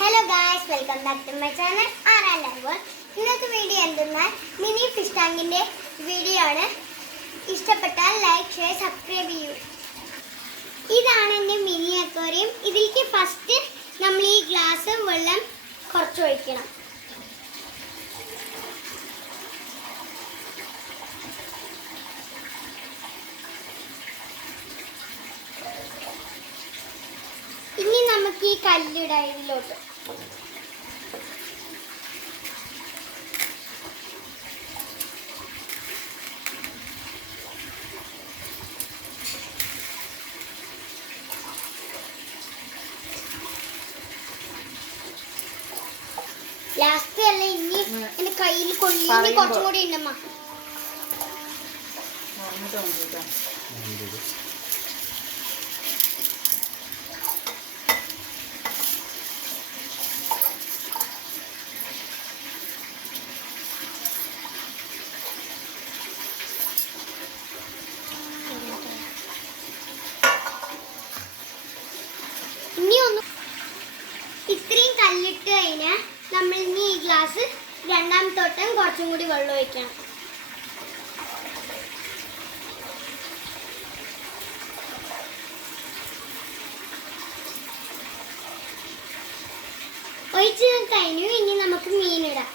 Hello guys, welcome back to my channel RL. ഇന്നത്തെ video എന്തെന്നാൽ mini fish ടാങ്കിന്റെ video ആണ്. ഇഷ്ടപ്പെട്ടാൽ ലൈക്ക് ഷെയർ സബ്സ്ക്രൈബ് ചെയ്യൂ. ഇതാണ് എൻ്റെ മിനി അക്വേറിയം. ഇതിലേക്ക് ഫസ്റ്റ് നമ്മൾ ഈ ഗ്ലാസ് വെള്ളം കുറച്ച് ഒഴിക്കണം. ഇനി നമുക്ക് ഈ കല്ലിടാം ഇതിലോട്ട്. ലാസ്റ്റ് അല്ല, ഇനി എന്റെ കയ്യിൽ കൊള്ളിന് കുറച്ചും കൂടി ഉണ്ടമ്മ. ഇനി ഒന്ന് ഇത്രയും കല്ലിട്ട് കഴിഞ്ഞാൽ നമ്മൾ ഇനി ഈ ഗ്ലാസ് രണ്ടാമത്തോട്ടം കുറച്ചും കൂടി വെള്ളം ഒഴിക്കണം. ഒഴിച്ച് കഴിഞ്ഞു. ഇനി നമുക്ക് മീനിടാം.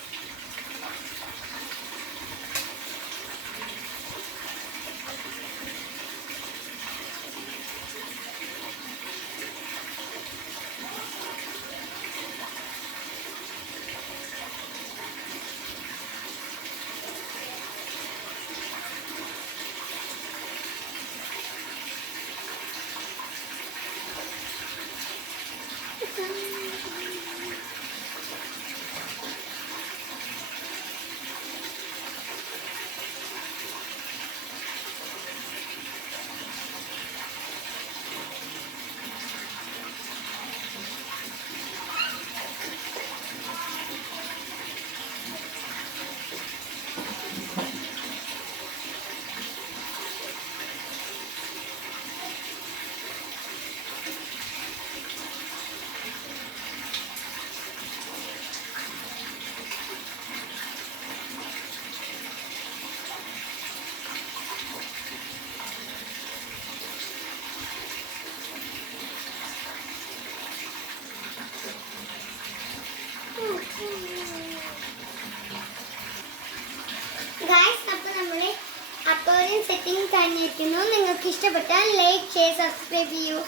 ഗായ്സ്, അപ്പോൾ നമ്മുടെ അക്വേറിയം സെറ്റിംഗ് കഴിഞ്ഞിരിക്കുന്നു. നിങ്ങൾക്ക് ഇഷ്ടപ്പെട്ടാൽ ലൈക്ക് ഷെയർ സബ്സ്ക്രൈബ് ചെയ്യൂ.